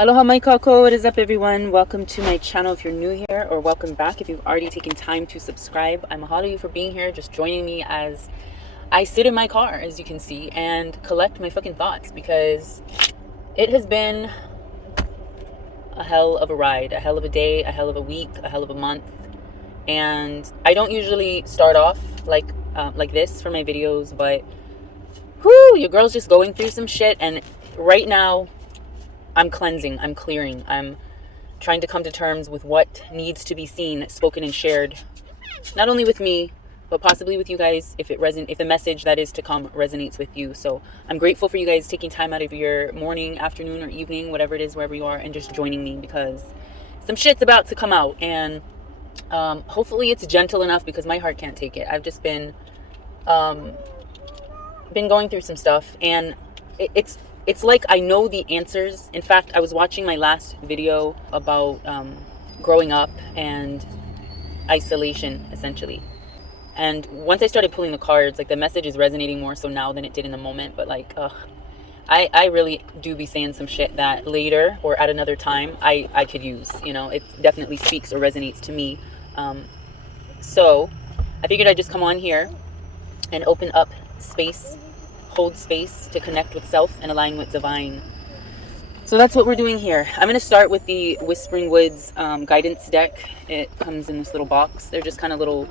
Aloha mai kako, what is up everyone? Welcome to my channel if you're new here, or welcome back if you've already taken time to subscribe. I mahalo you for being here, just joining me as I sit in my car, as you can see, and collect my fucking thoughts, because it has been a hell of a ride, a hell of a day, a hell of a week, a hell of a month. And I don't usually start off like this for my videos, but whoo, your girl's just going through some shit, and right now I'm cleansing, I'm clearing, I'm trying to come to terms with what needs to be seen, spoken, and shared, not only with me, but possibly with you guys, if the message that is to come resonates with you. So I'm grateful for you guys taking time out of your morning, afternoon, or evening, whatever it is, wherever you are, and just joining me, because some shit's about to come out, and hopefully it's gentle enough, because my heart can't take it. I've just been going through some stuff, and it's like I know the answers. In fact, I was watching my last video about growing up and isolation, essentially. And once I started pulling the cards, like, the message is resonating more so now than it did in the moment. But like, I really do be saying some shit that later or at another time I could use. You know, it definitely speaks or resonates to me. So I figured I'd just come on here and open up space, hold space to connect with self and align with divine. So that's what we're doing here. I'm going to start with the Whispering Woods guidance deck. It comes in this little box. They're just kind of little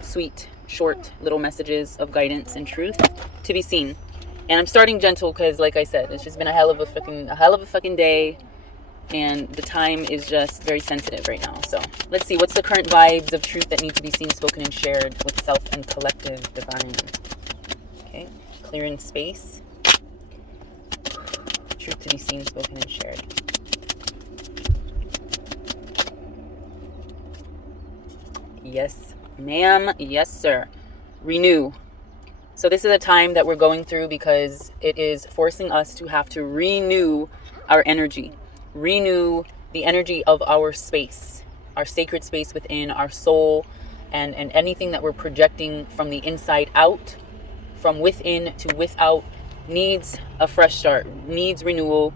sweet, short little messages of guidance and truth to be seen. And I'm starting gentle because, like I said, it's just been a hell of a fucking day, and the time is just very sensitive right now. So let's see, what's the current vibes of truth that need to be seen, spoken, and shared with self and collective divine. Okay, clearing space. Truth to be seen, spoken, and shared. Yes, ma'am. Yes, sir. Renew. So this is a time that we're going through because it is forcing us to have to renew our energy. Renew the energy of our space, our sacred space within our soul, and anything that we're projecting from the inside out, from within to without, needs a fresh start, needs renewal.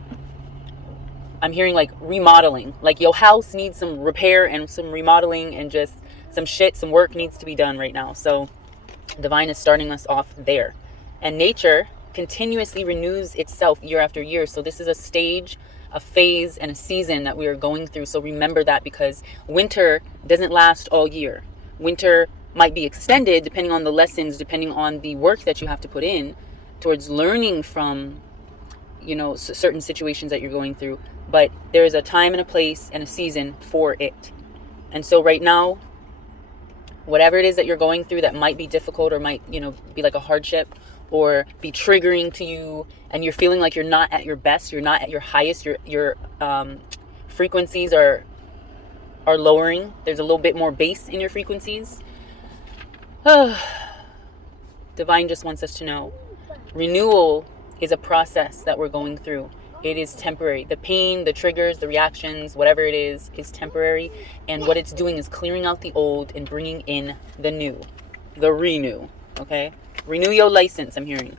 I'm hearing like remodeling, like your house needs some repair and some remodeling, and just some work needs to be done right now. So divine is starting us off there. And nature continuously renews itself year after year. So this is a stage, a phase, and a season that we are going through. So remember that, because winter doesn't last all year. Winter might be extended depending on the lessons, depending on the work that you have to put in towards learning from, certain situations that you're going through. But there is a time and a place and a season for it. And so right now, whatever it is that you're going through that might be difficult, or might, be like a hardship, or be triggering to you, and you're feeling like you're not at your best, you're not at your highest, your frequencies are lowering. There's a little bit more bass in your frequencies. Divine just wants us to know renewal is a process that we're going through. It is temporary. The pain, the triggers, the reactions, whatever it is temporary. And what it's doing is clearing out the old and bringing in the new, the renew. Okay? Renew your license, I'm hearing.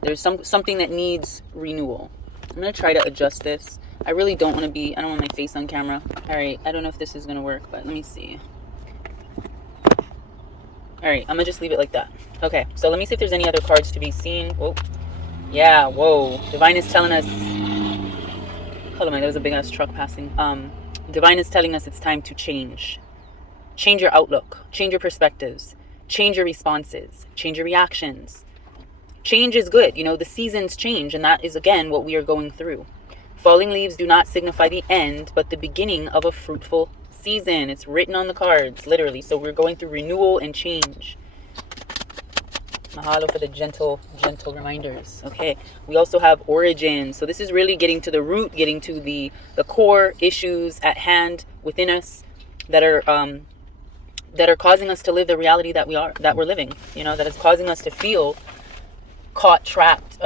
There's something that needs renewal. I'm going to try to adjust this. I really don't want my face on camera. All right. I don't know if this is going to work, but let me see. All right. I'm going to just leave it like that. Okay. So let me see if there's any other cards to be seen. Whoa. Yeah, whoa. Divine is telling us... Hold on, that was a big-ass truck passing. Divine is telling us it's time to change. Change your outlook. Change your perspectives. Change your responses. Change your reactions. Change is good. The seasons change, and that is, again, what we are going through. Falling leaves do not signify the end, but the beginning of a fruitful season. It's written on the cards, literally. So we're going through renewal and change. Mahalo for the gentle reminders. Okay, we also have origin. So this is really getting to the root, getting to the core issues at hand within us that are causing us to live the reality that we're living. That is causing us to feel caught, trapped,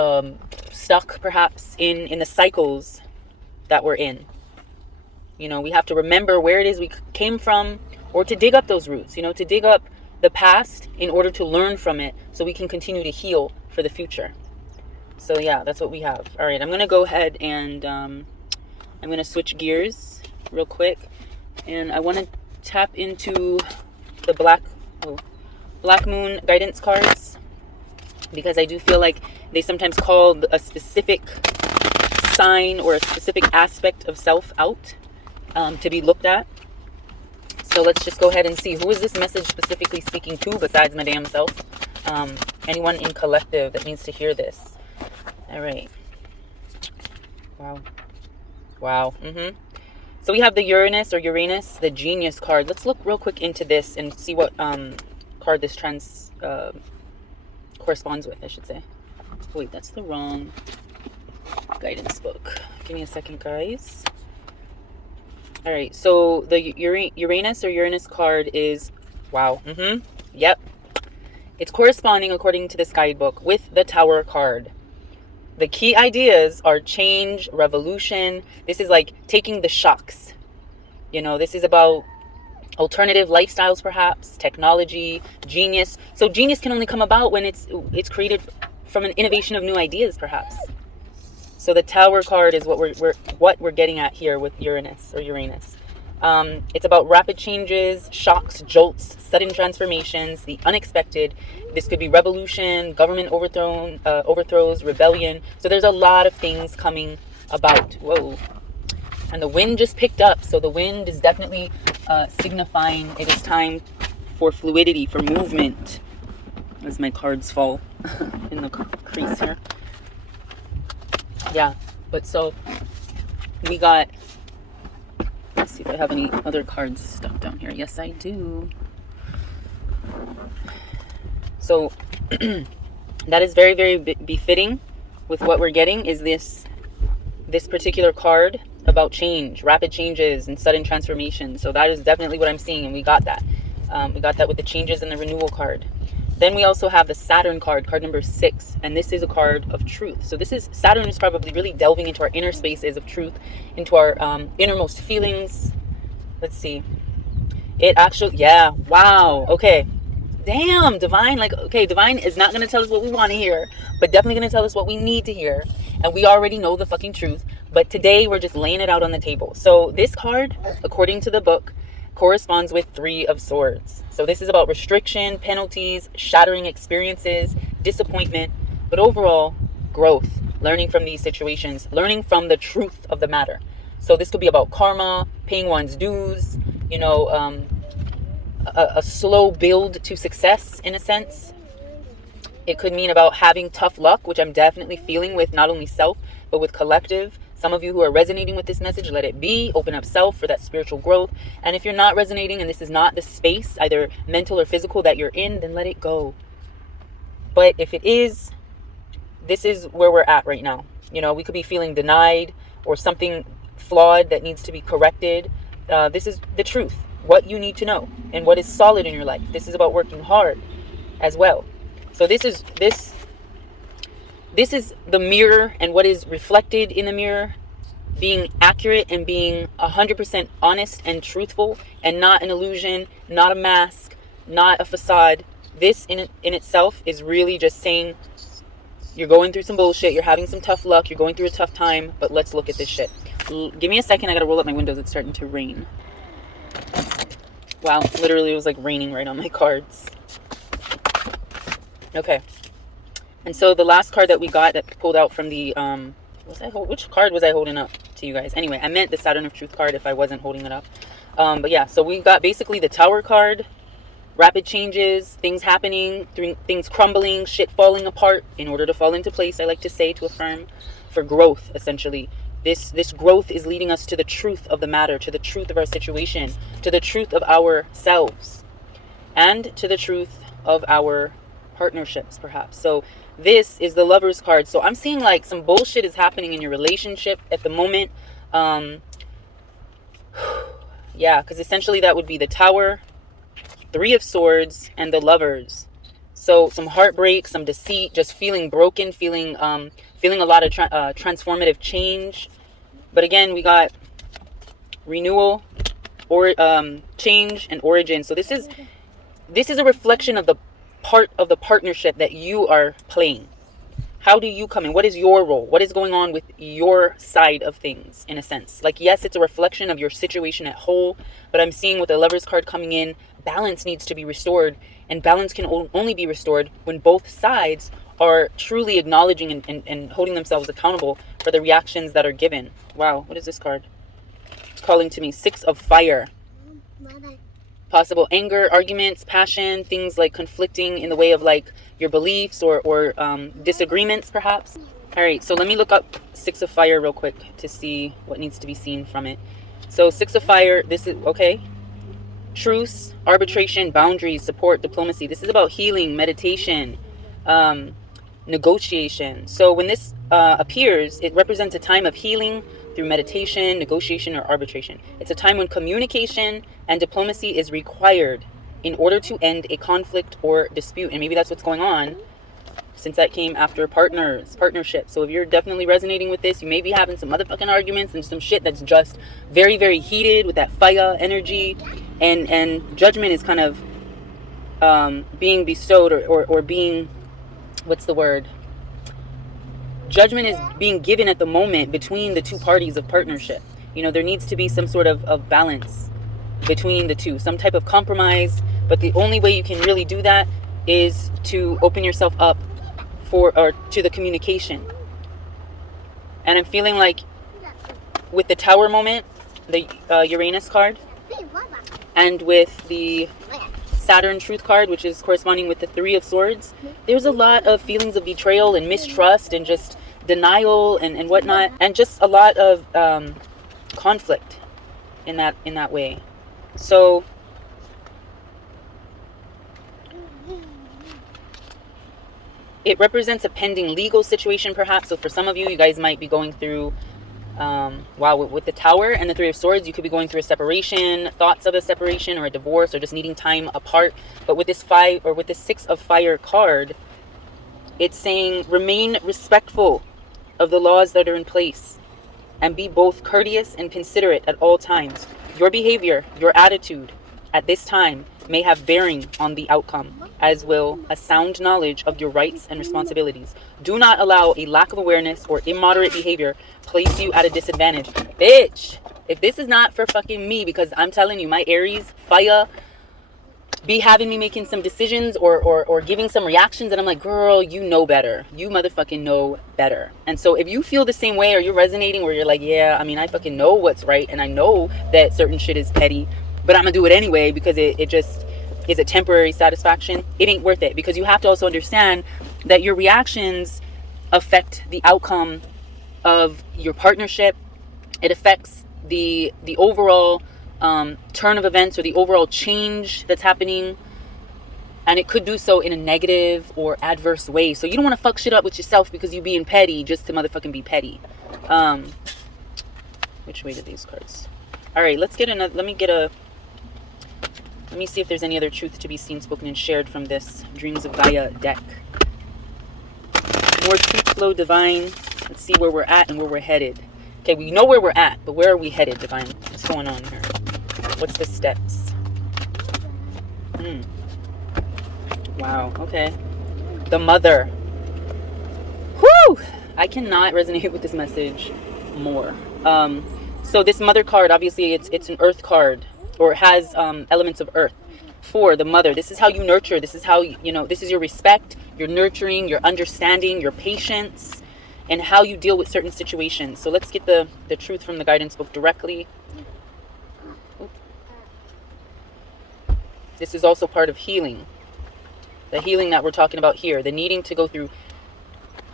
stuck, perhaps in the cycles that we're in. We have to remember where it is we came from, or to dig up those roots. To dig up the past in order to learn from it, so we can continue to heal for the future. So yeah, that's what we have. All right, I'm gonna go ahead and I'm going to switch gears real quick. And I want to tap into the Black Moon guidance cards, because I do feel like they sometimes call a specific sign or a specific aspect of self out to be looked at. So let's just go ahead and see, who is this message specifically speaking to besides my damn self? Anyone in collective that needs to hear this. All right. Wow. So we have the Uranus, the Genius card. Let's look real quick into this and see what card this corresponds with, I should say. Wait, that's the wrong guidance book. Give me a second, guys. All right, so the Uranus card is, yep. It's corresponding, according to this guidebook, with the Tower card. The key ideas are change, revolution. This is like taking the shocks. This is about alternative lifestyles, perhaps, technology, genius. So genius can only come about when it's created from an innovation of new ideas, perhaps. So the Tower card is what we're getting at here with Uranus. It's about rapid changes, shocks, jolts, sudden transformations, the unexpected. This could be revolution, government overthrows, rebellion. So there's a lot of things coming about. Whoa. And the wind just picked up. So the wind is definitely signifying it is time for fluidity, for movement. As my cards fall in the crease here. Yeah, but so we got, let's see if I have any other cards stuck down here. Yes, I do. So that is very, very befitting with what we're getting, is this particular card about change, rapid changes and sudden transformation. So that is definitely what I'm seeing, and we got that. We got that with the changes and the renewal card. Then we also have the Saturn card number 6, and this is a card of truth. So Saturn is probably really delving into our inner spaces of truth, into our innermost feelings. Let's see. Wow. Okay. Damn, Divine. Divine is not going to tell us what we want to hear, but definitely going to tell us what we need to hear. And we already know the fucking truth. But today we're just laying it out on the table. So this card, according to the book, corresponds with 3 of Swords. So this is about restriction, penalties, shattering experiences, disappointment, but overall growth, learning from these situations, learning from the truth of the matter. So this could be about karma, paying one's dues, a slow build to success in a sense. It could mean about having tough luck, which I'm definitely feeling with not only self, but with collective. Some of you who are resonating with this message, let it be. Open up self for that spiritual growth. And if you're not resonating and this is not the space, either mental or physical, that you're in, then let it go. But if it is, this is where we're at right now. We could be feeling denied or something flawed that needs to be corrected. This is the truth, what you need to know and what is solid in your life. This is about working hard as well. So this is the mirror, and what is reflected in the mirror being accurate and being 100% honest and truthful, and not an illusion, not a mask, not a facade. This in itself is really just saying you're going through some bullshit, you're having some tough luck, you're going through a tough time, but let's look at this shit. Give me a second, I gotta roll up my windows. It's starting to rain. Wow, literally it was like raining right on my cards. Okay. And so the last card that we got that pulled out from the, which card was I holding up to you guys? Anyway, I meant the Saturn of Truth card if I wasn't holding it up. But yeah, so we got basically the Tower card, rapid changes, things happening, things crumbling, shit falling apart in order to fall into place, I like to say, to affirm, for growth, essentially. This growth is leading us to the truth of the matter, to the truth of our situation, to the truth of ourselves, and to the truth of our partnerships, perhaps. So this is the Lover's card. So I'm seeing like some bullshit is happening in your relationship at the moment. Yeah, because essentially that would be the Tower, 3 of Swords, and the Lovers. So some heartbreak, some deceit, just feeling broken, feeling a lot of transformative change. But again, we got renewal, or change, and origin. So this is a reflection of the part of the partnership that you are playing. How do you come in? What is your role? What is going on with your side of things, in a sense? Like, yes, it's a reflection of your situation at whole, but I'm seeing with the Lovers card coming in, balance needs to be restored, and balance can only be restored when both sides are truly acknowledging and holding themselves accountable for the reactions that are given. Wow, what is this card? It's calling to me 6 of Fire. Possible anger, arguments, passion, things like conflicting in the way of like your beliefs or disagreements perhaps. All right, so let me look up 6 of Fire real quick to see what needs to be seen from it. So 6 of Fire, this is, okay. Truce, arbitration, boundaries, support, diplomacy. This is about healing, meditation, negotiation. So when this appears, it represents a time of healing through meditation, negotiation, or arbitration. It's a time when communication and diplomacy is required in order to end a conflict or dispute. And maybe that's what's going on, since that came after partnership. So if you're definitely resonating with this, you may be having some motherfucking arguments and some shit that's just very, very heated with that fire energy, and judgment is kind of being bestowed or being, what's the word? Judgment is being given at the moment between the two parties of partnership. You know, there needs to be some sort of balance between the two, some type of compromise. But the only way you can really do that is to open yourself up to the communication. And I'm feeling like with the Tower moment, the Uranus card, and with the Saturn Truth card, which is corresponding with the 3 of Swords, there's a lot of feelings of betrayal and mistrust and just denial and whatnot, and just a lot of conflict in that way. So it represents a pending legal situation perhaps. So for some of you, you guys might be going through with the Tower and the 3 of Swords, you could be going through a separation, thoughts of a separation or a divorce, or just needing time apart. But with this 6 of Fire card, it's saying remain respectful of the laws that are in place and be both courteous and considerate at all times. Your behavior, your attitude at this time may have bearing on the outcome, as will a sound knowledge of your rights and responsibilities. Do not allow a lack of awareness or immoderate behavior place you at a disadvantage. Bitch, if this is not for fucking me, because I'm telling you, my Aries fire be having me making some decisions or giving some reactions, and I'm like, girl, you know better. You motherfucking know better. And so if you feel the same way, or you're resonating where you're like, yeah, I mean, I fucking know what's right, and I know that certain shit is petty, but I'm gonna do it anyway because it just is a temporary satisfaction, it ain't worth it. Because you have to also understand that your reactions affect the outcome of your partnership. It affects the overall turn of events, or the overall change that's happening, and it could do so in a negative or adverse way. So you don't want to fuck shit up with yourself because you being petty just to motherfucking be petty. Which way did these cards? All right, let's get another. Let me see if there's any other truth to be seen, spoken, and shared from this Dreams of Gaia deck. More truth flow, divine. Let's see where we're at and where we're headed. Okay, we know where we're at, but where are we headed, divine? What's going on here? What's the steps? Wow, okay. The Mother. Whew! I cannot resonate with this message more. So this Mother card, obviously it's an Earth card, or it has elements of Earth. For the Mother, this is how you nurture. This is how, this is your respect, your nurturing, your understanding, your patience, and how you deal with certain situations. So let's get the truth from the guidance book directly. This is also part of healing. The healing that we're talking about here. The needing to go through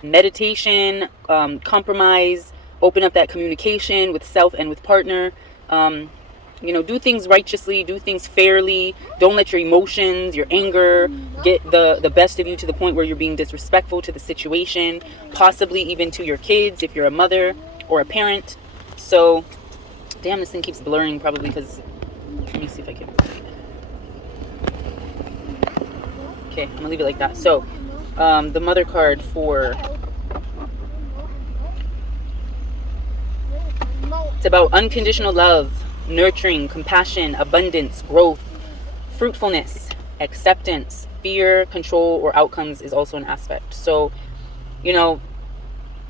meditation, compromise, open up that communication with self and with partner. Do things righteously, do things fairly. Don't let your emotions, your anger get the best of you to the point where you're being disrespectful to the situation, possibly even to your kids if you're a mother or a parent. So, damn, this thing keeps blurring probably because, let me see if I can. Okay, I'm gonna leave it like that. So, the Mother card for, it's about unconditional love, nurturing, compassion, abundance, growth, fruitfulness, acceptance, fear, control, or outcomes is also an aspect. So You know,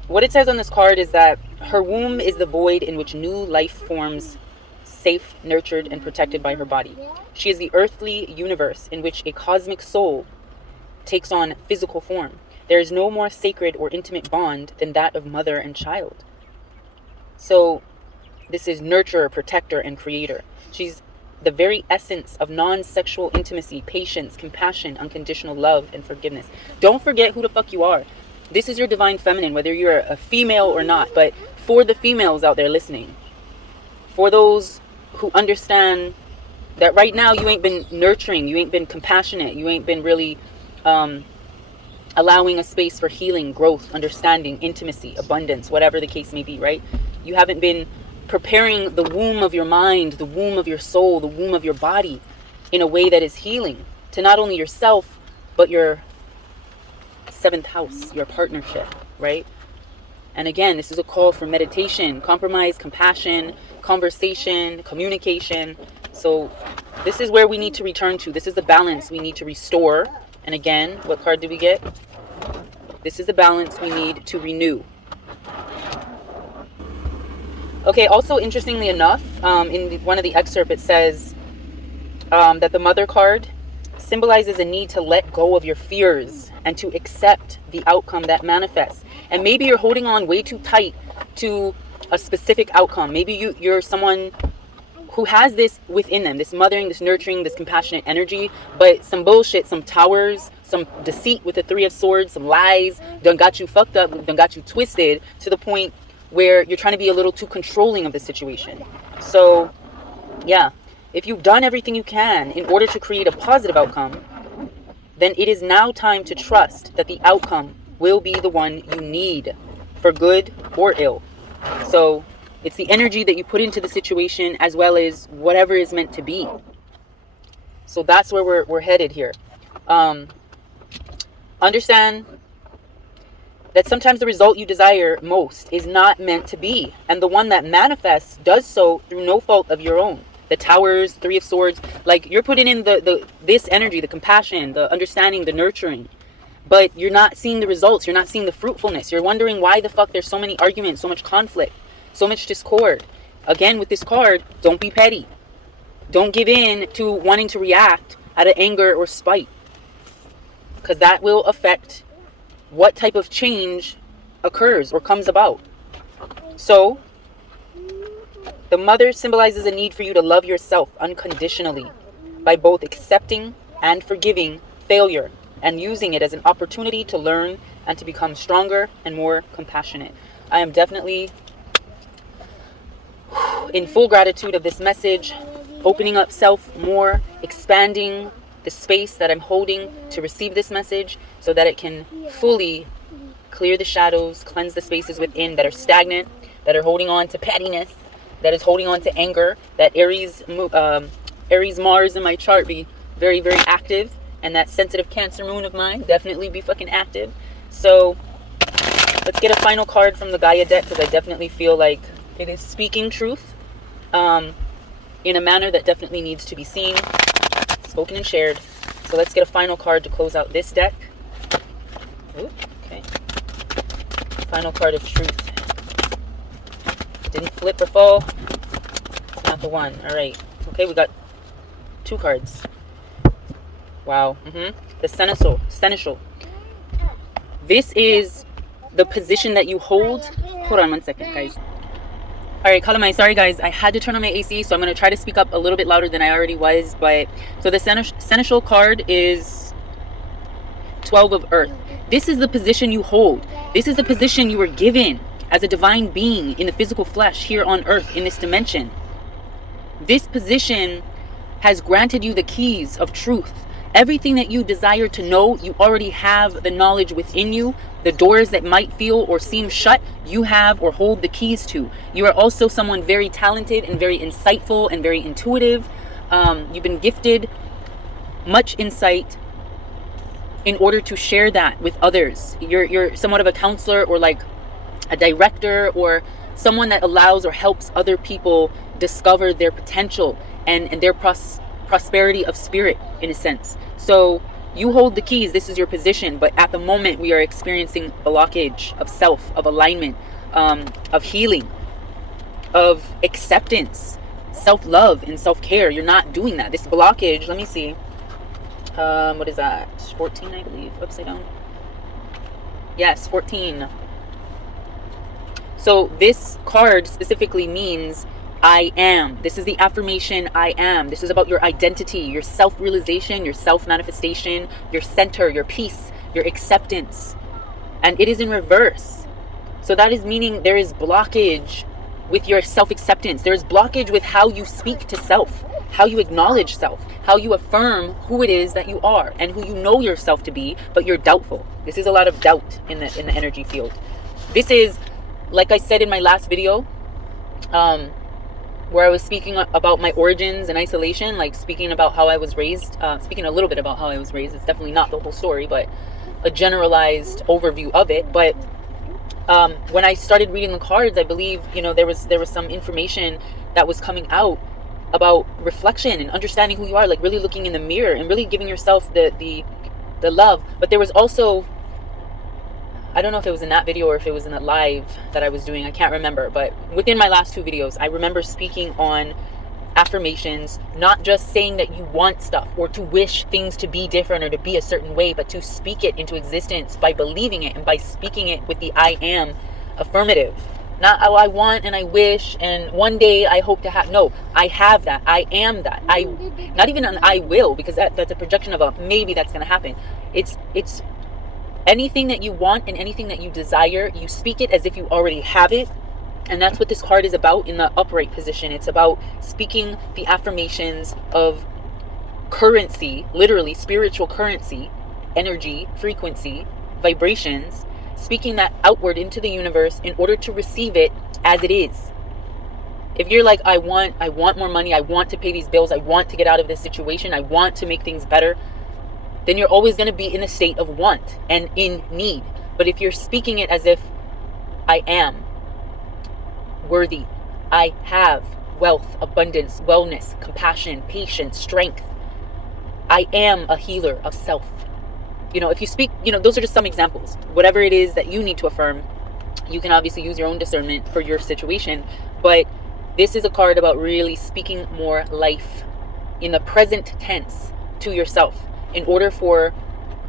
what it says on this card is that her womb is the void in which new life forms, safe, nurtured, and protected by her body. She is the earthly universe in which a cosmic soul takes on physical form. There is no more sacred or intimate bond than that of mother and child. So this is nurturer, protector, and creator. She's the very essence of non-sexual intimacy, patience, compassion, unconditional love, and forgiveness. Don't forget who the fuck you are. This is your divine feminine, whether you're a female or not. But for the females out there listening, for those who understand that right now you ain't been nurturing, you ain't been compassionate, you ain't been really allowing a space for healing, growth, understanding, intimacy, abundance, whatever the case may be, right? You haven't been preparing the womb of your mind, the womb of your soul, the womb of your body in a way that is healing to not only yourself, but your seventh house, your partnership, right? And again, this is a call for meditation, compromise, compassion, conversation, communication. So this is where we need to return to. This is the balance we need to restore. And again, what card do we get? This is the balance we need to renew. Okay, also interestingly enough, in one of the excerpts it says that the mother card symbolizes a need to let go of your fears and to accept the outcome that manifests. And maybe you're holding on way too tight to a specific outcome. Maybe you're someone who has this within them, this mothering, this nurturing, this compassionate energy, but some bullshit, some towers, some deceit with the Three of Swords, some lies done got you fucked up, done got you twisted to the point where you're trying to be a little too controlling of the situation. So yeah, if you've done everything you can in order to create a positive outcome, then it is now time to trust that the outcome will be the one you need, for good or ill. So it's the energy that you put into the situation as well as whatever is meant to be. So that's where we're headed here. Understand that sometimes the result you desire most is not meant to be. And the one that manifests does so through no fault of your own. The Towers, Three of Swords, like you're putting in this energy, the compassion, the understanding, the nurturing. But you're not seeing the results. You're not seeing the fruitfulness. You're wondering why the fuck there's so many arguments, so much conflict, so much discord. Again, with this card, don't be petty. Don't give in to wanting to react out of anger or spite. Because that will affect what type of change occurs or comes about. So, the mother symbolizes a need for you to love yourself unconditionally by both accepting and forgiving failure and using it as an opportunity to learn and to become stronger and more compassionate. I am definitely in full gratitude of this message, opening up self more, expanding the space that I'm holding to receive this message so that it can fully clear the shadows, cleanse the spaces within that are stagnant, that are holding on to pettiness, that is holding on to anger, that Aries Mars in my chart be very, very active, and that sensitive Cancer moon of mine definitely be fucking active. So let's get a final card from the Gaia deck, because I definitely feel like it is speaking truth in a manner that definitely needs to be seen, spoken and shared. So let's get a final card to close out this deck. Ooh, okay. Final card of truth. Didn't flip or fall. It's not the one. All right. Okay, we got 2 cards. Wow. The seneschal. This is the position that you hold. Hold on one second, guys. All right, Kalamai, sorry guys, I had to turn on my AC, so I'm going to try to speak up a little bit louder than I already was. But so the seneschal card is 12 of Earth. This is the position you hold. This is the position you were given as a divine being in the physical flesh here on Earth in this dimension. This position has granted you the keys of truth. Everything that you desire to know, you already have the knowledge within you. The doors that might feel or seem shut, you have or hold the keys to. You are also someone very talented and very insightful and very intuitive. You've been gifted much insight in order to share that with others. You're somewhat of a counselor or like a director or someone that allows or helps other people discover their potential and their prosperity of spirit, in a sense. So You hold the keys. This is your position. But at the moment, we are experiencing blockage of self, of alignment, of healing, of acceptance, self-love, and self-care. You're not doing that. This blockage, let me see. What is that? 14, I believe. Upside down. Yes, 14. So this card specifically means I am. This is the affirmation I am. This is about your identity, your self-realization, your self-manifestation, your center, your peace, your acceptance. And it is in reverse. So that is meaning there is blockage with your self-acceptance. There is blockage with how you speak to self, how you acknowledge self, how you affirm who it is that you are and who you know yourself to be, but you're doubtful. This is a lot of doubt in the energy field. This is, like I said in my last video, where I was speaking about my origins and isolation, like speaking about how I was raised, speaking a little bit about how I was raised. It's definitely not the whole story, but a generalized overview of it. But when I started reading the cards, I believe, there was some information that was coming out about reflection and understanding who you are, like really looking in the mirror and really giving yourself the love. But there was also, I don't know if it was in that video or if it was in that live that I was doing, I can't remember, but within my last 2 videos, I remember speaking on affirmations, not just saying that you want stuff or to wish things to be different or to be a certain way, but to speak it into existence by believing it and by speaking it with the I am affirmative. Not, oh, I want and I wish and one day I hope to have. No, I have that. I am that. Not even an I will, because that's a projection of a maybe that's going to happen. It's anything that you want and anything that you desire, you speak it as if you already have it. And that's what this card is about in the upright position. It's about speaking the affirmations of currency, literally spiritual currency, energy, frequency, vibrations, speaking that outward into the universe in order to receive it as it is. If you're like, I want more money, I want to pay these bills, I want to get out of this situation, I want to make things better, then you're always going to be in a state of want and in need. But if you're speaking it as if I am worthy, I have wealth, abundance, wellness, compassion, patience, strength, I am a healer of self. If you speak, those are just some examples. Whatever it is that you need to affirm, you can obviously use your own discernment for your situation. But this is a card about really speaking more life in the present tense to yourself in order for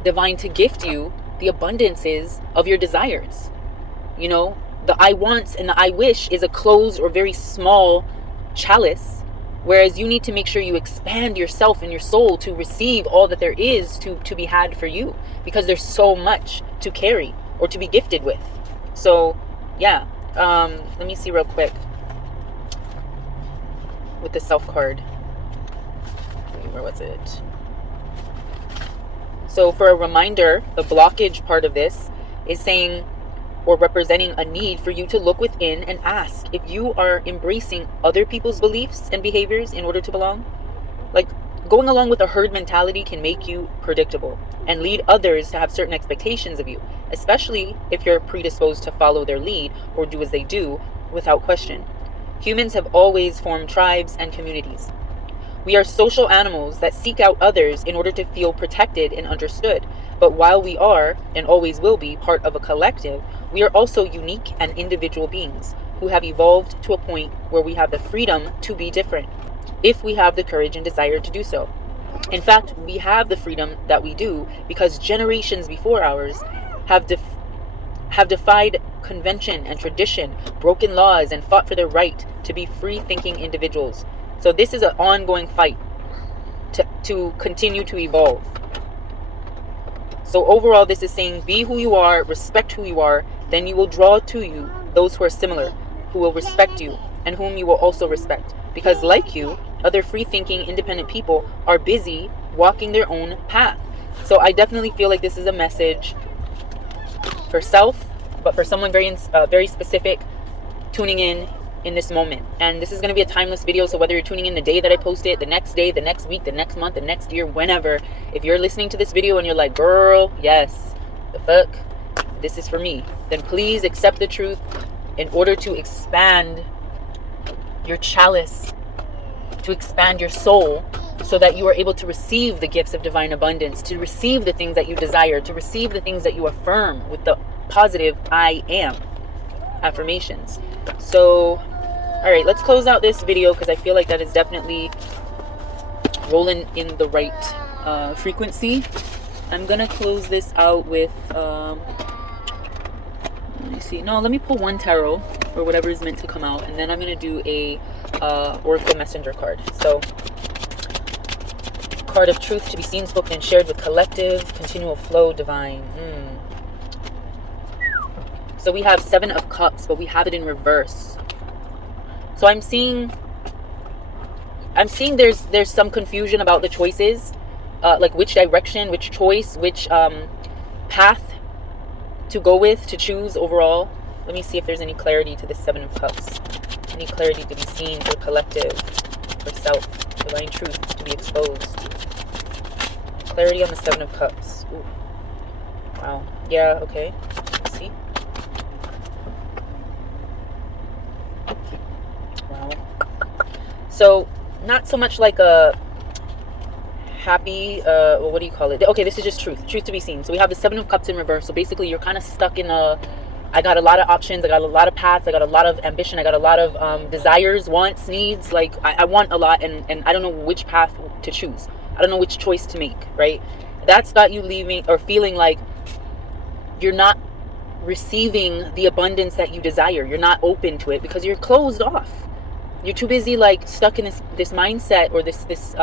divine to gift you the abundances of your desires. The I want and the I wish is a closed or very small chalice. Whereas you need to make sure you expand yourself and your soul to receive all that there is to be had for you, because there's so much to carry or to be gifted with. So yeah, let me see real quick with the self card. Where was it? So for a reminder, the blockage part of this is saying or representing a need for you to look within and ask if you are embracing other people's beliefs and behaviors in order to belong. Like, going along with a herd mentality can make you predictable and lead others to have certain expectations of you, especially if you're predisposed to follow their lead or do as they do without question. Humans have always formed tribes and communities. We are social animals that seek out others in order to feel protected and understood. But while we are, and always will be, part of a collective, we are also unique and individual beings who have evolved to a point where we have the freedom to be different, if we have the courage and desire to do so. In fact, we have the freedom that we do because generations before ours have defied convention and tradition, broken laws, and fought for their right to be free-thinking individuals. So this is an ongoing fight to continue to evolve. So overall, this is saying, be who you are, respect who you are, then you will draw to you those who are similar, who will respect you, and whom you will also respect. Because like you, other free-thinking, independent people are busy walking their own path. So I definitely feel like this is a message for self, but for someone very specific, tuning in this moment. And this is going to be a timeless video, so whether you're tuning in the day that I post it, the next day, the next week, the next month, the next year, whenever, if you're listening to this video and you're like, girl, yes, the fuck, this is for me, then please accept the truth in order to expand your chalice, to expand your soul, so that you are able to receive the gifts of divine abundance, to receive the things that you desire, to receive the things that you affirm with the positive I am affirmations. So, all right, let's close out this video because I feel like that is definitely rolling in the right frequency. I'm gonna close this out with let me see. No, let me pull one tarot or whatever is meant to come out, and then I'm gonna do a Oracle Messenger card. So, card of truth to be seen, spoken, and shared with collective, continual flow, divine. So we have 7 of Cups, but we have it in reverse. So I'm seeing there's some confusion about the choices, like which direction, which choice, which path to go with, to choose overall. Let me see if there's any clarity to this 7 of Cups. Any clarity to be seen for collective, for self, divine truth to be exposed. Clarity on the 7 of Cups. Ooh. Wow. Yeah, okay. Let's see. Wow. So, not so much like a happy, well, what do you call it? Okay, this is just truth. Truth to be seen. So we have the 7 of Cups in reverse. So basically you're kind of stuck in I got a lot of options, I got a lot of paths, I got a lot of ambition, I got a lot of desires, wants, needs. Like I want a lot, and I don't know which path to choose. I don't know which choice to make, right? That's got you leaving or feeling like you're not receiving the abundance that you desire. You're not open to it because you're closed off. You're too busy, like stuck in this mindset or this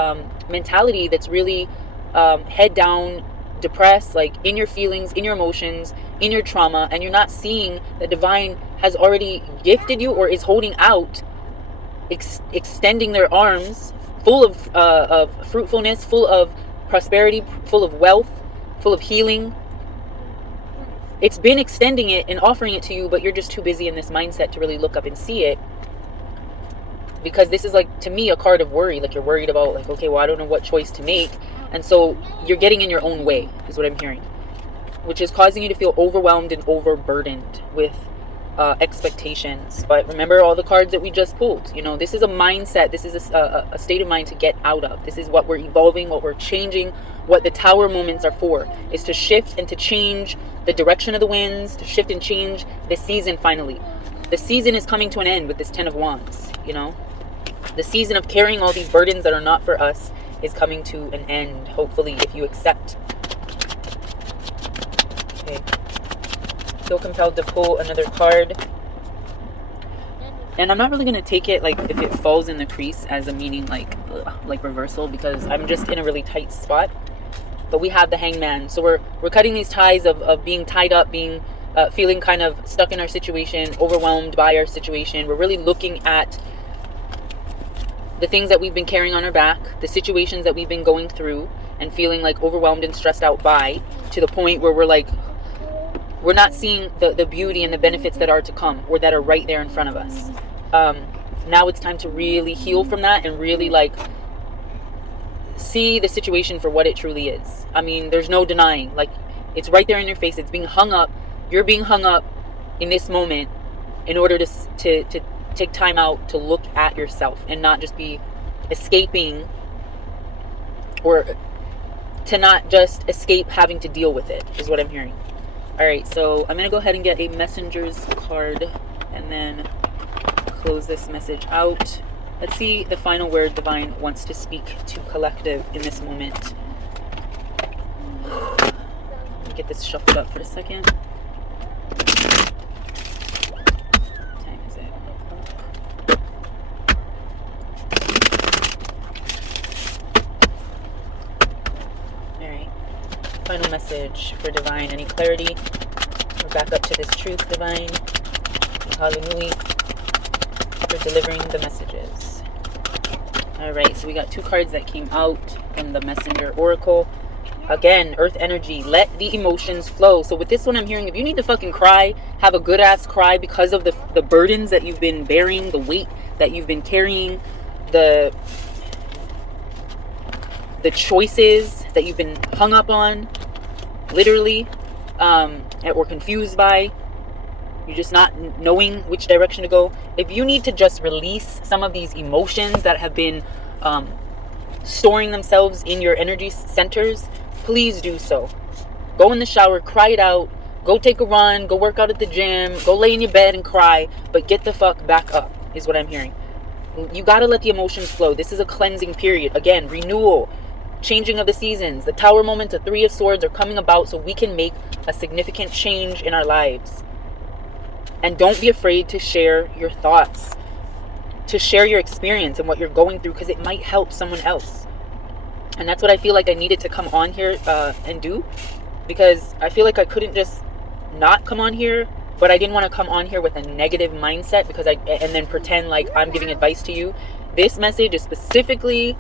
mentality that's really head down, depressed, like in your feelings, in your emotions, in your trauma, and you're not seeing that divine has already gifted you or is holding out, extending their arms, full of fruitfulness, full of prosperity, full of wealth, full of healing. It's been extending it and offering it to you, but you're just too busy in this mindset to really look up and see it. Because this is, like, to me, a card of worry. Like, you're worried about, like, okay, well, I don't know what choice to make. And so you're getting in your own way, is what I'm hearing. Which is causing you to feel overwhelmed and overburdened with expectations. But remember all the cards that we just pulled. You know, this is a mindset. This is a state of mind to get out of. This is what we're evolving, what we're changing, what the tower moments are for. Is to shift and to change the direction of the winds, to shift and change the season finally. The season is coming to an end with this 10 of Wands, you know. The season of carrying all these burdens that are not for us is coming to an end, hopefully, if you accept. Okay. Feel compelled to pull another card. And I'm not really going to take it, like, if it falls in the crease as a meaning, like reversal, because I'm just in a really tight spot. But we have the Hangman. So we're cutting these ties of being tied up, being feeling kind of stuck in our situation, overwhelmed by our situation. We're really looking at the things that we've been carrying on our back, the situations that we've been going through, and feeling like overwhelmed and stressed out by, to the point where we're not seeing the beauty and the benefits that are to come, or that are right there in front of us. Now it's time to really heal from that and really, like, see the situation for what it truly is. I mean, there's no denying. Like, it's right there in your face. It's being hung up. You're being hung up in this moment in order to take time out to look at yourself and not just be escaping, or to not just escape having to deal with it, is what I'm hearing. All right, so I'm going to go ahead and get a messenger's card and then close this message out. Let's see the final word divine wants to speak to collective in this moment. Let me get this shuffled up for a second. What time is it? All right. Final message for divine. Any clarity? We're back up to this truth, divine. Hallelujah. For delivering the messages. All right, so we got 2 cards that came out from the Messenger Oracle. Again, earth energy, let the emotions flow. So with this one, I'm hearing if you need to fucking cry, have a good ass cry because of the burdens that you've been bearing, the weight that you've been carrying, the choices that you've been hung up on, literally, or confused by. You're just not knowing which direction to go. If you need to just release some of these emotions that have been storing themselves in your energy centers, please do so. Go in the shower, cry it out, go take a run, go work out at the gym, go lay in your bed and cry, but get the fuck back up, is what I'm hearing. You gotta let the emotions flow. This is a cleansing period. Again, renewal, changing of the seasons. The Tower moment, the Three of Swords are coming about so we can make a significant change in our lives. And don't be afraid to share your thoughts, to share your experience and what you're going through, because it might help someone else. And that's what I feel like I needed to come on here and do, because I feel like I couldn't just not come on here, but I didn't want to come on here with a negative mindset and then pretend like I'm giving advice to you. This message is specifically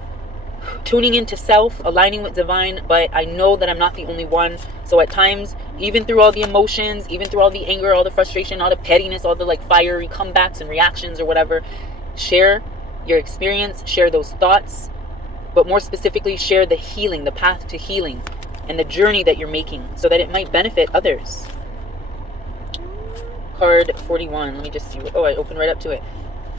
tuning into self, aligning with divine, but I know that I'm not the only one. So at times, even through all the emotions, even through all the anger, all the frustration, all the pettiness, all the like fiery comebacks and reactions or whatever, share your experience, share those thoughts, but more specifically, share the healing, the path to healing, and the journey that you're making so that it might benefit others. Card 41. Let me just see. I opened right up to it.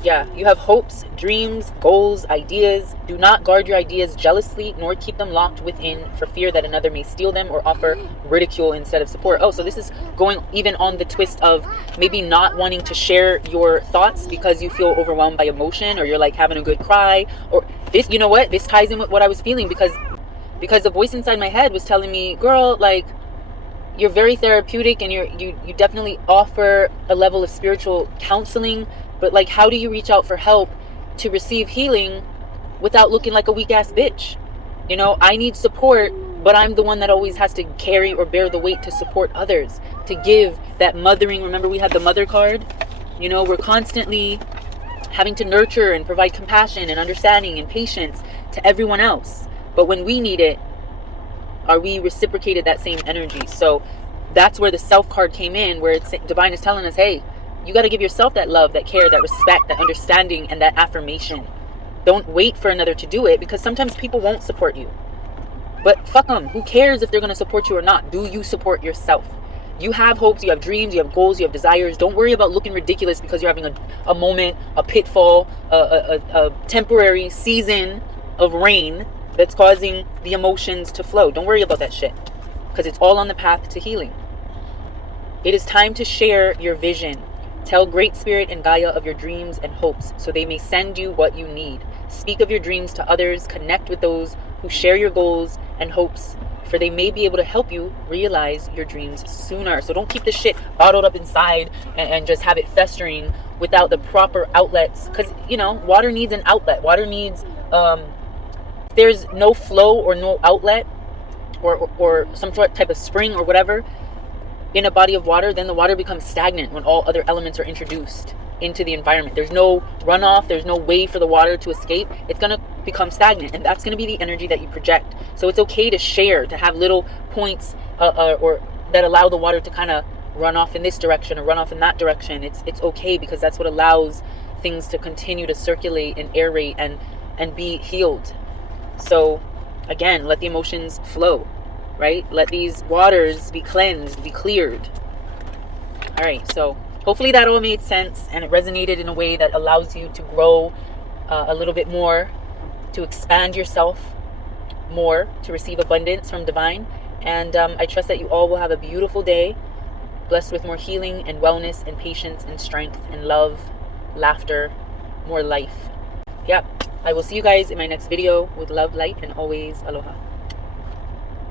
Yeah, you have hopes, dreams, goals, ideas. Do not guard your ideas jealously, nor keep them locked within for fear that another may steal them or offer ridicule instead of support. So this is going even on the twist of maybe not wanting to share your thoughts because you feel overwhelmed by emotion, or you're like having a good cry, or this, you know what? This ties in with what I was feeling because the voice inside my head was telling me, girl, like, you're very therapeutic and you definitely offer a level of spiritual counseling, but like, how do you reach out for help to receive healing without looking like a weak ass bitch? You know, I need support, but I'm the one that always has to carry or bear the weight to support others, to give that mothering. Remember, we had the mother card. You know, we're constantly having to nurture and provide compassion and understanding and patience to everyone else. But when we need it, are we reciprocated that same energy? So that's where the self card came in, where it's divine is telling us, hey, you got to give yourself that love, that care, that respect, that understanding, and that affirmation. Don't wait for another to do it, because sometimes people won't support you. But fuck them. Who cares if they're going to support you or not? Do you support yourself? You have hopes, you have dreams, you have goals, you have desires. Don't worry about looking ridiculous because you're having a moment, a pitfall, a temporary season of rain that's causing the emotions to flow. Don't worry about that shit, because it's all on the path to healing. It is time to share your vision. Tell Great Spirit and Gaia of your dreams and hopes so they may send you what you need. Speak of your dreams to others. Connect with those who share your goals and hopes, for they may be able to help you realize your dreams sooner. So don't keep this shit bottled up inside and just have it festering without the proper outlets, because, you know, water needs an outlet. Water needs there's no flow or no outlet or some sort of type of spring or whatever in a body of water, then the water becomes stagnant when all other elements are introduced into the environment. There's no runoff, there's no way for the water to escape. It's going to become stagnant, and that's going to be the energy that you project. So it's okay to share, to have little points or that allow the water to kind of run off in this direction or run off in that direction. It's okay, because that's what allows things to continue to circulate and aerate and be healed. So again, let the emotions flow, right? Let these waters be cleansed, be cleared. All right, so hopefully that all made sense and it resonated in a way that allows you to grow a little bit more, to expand yourself more, to receive abundance from divine. And I trust that you all will have a beautiful day, blessed with more healing and wellness and patience and strength and love, laughter, more life. Yep. I will see you guys in my next video. With love, light, and always aloha.